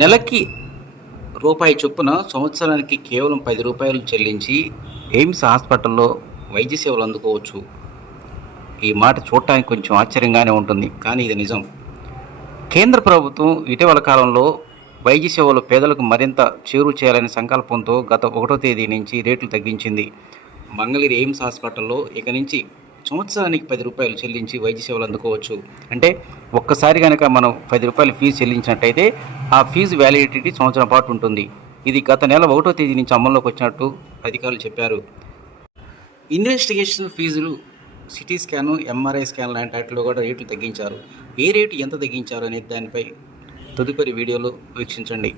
నెలకి రూపాయి చొప్పున సంవత్సరానికి కేవలం రూ. 10 చెల్లించి ఎయిమ్స్ హాస్పిటల్లో వైద్య సేవలు అందుకోవచ్చు. ఈ మాట చూడటానికి కొంచెం ఆశ్చర్యంగానే ఉంటుంది, కానీ ఇది నిజం. కేంద్ర ప్రభుత్వం ఇటీవల కాలంలో వైద్య సేవలు పేదలకు మరింత చేరువ చేయాలనే సంకల్పంతో గత 1వ తేదీ నుంచి రేట్లు తగ్గించింది. మంగళగిరి ఎయిమ్స్ హాస్పిటల్లో ఇక నుంచి సంవత్సరానికి రూ. 10 చెల్లించి వైద్య సేవలు అందుకోవచ్చు. అంటే ఒక్కసారి కనుక మనం రూ. 10 ఫీజు చెల్లించినట్టయితే ఆ ఫీజు వ్యాలిడిటీ సంవత్సరం పాటు ఉంటుంది. ఇది గత నెల 1వ తేదీ నుంచి అమల్లోకి వచ్చినట్టు అధికారులు చెప్పారు. ఇన్వెస్టిగేషన్ ఫీజులు, సిటీ స్కాను, ఎంఆర్ఐ స్కాన్ లాంటి వాటిలో కూడా రేట్లు తగ్గించారు. ఏ రేటు ఎంత తగ్గించారు అనే దానిపై తదుపరి వీడియోలో వీక్షించండి.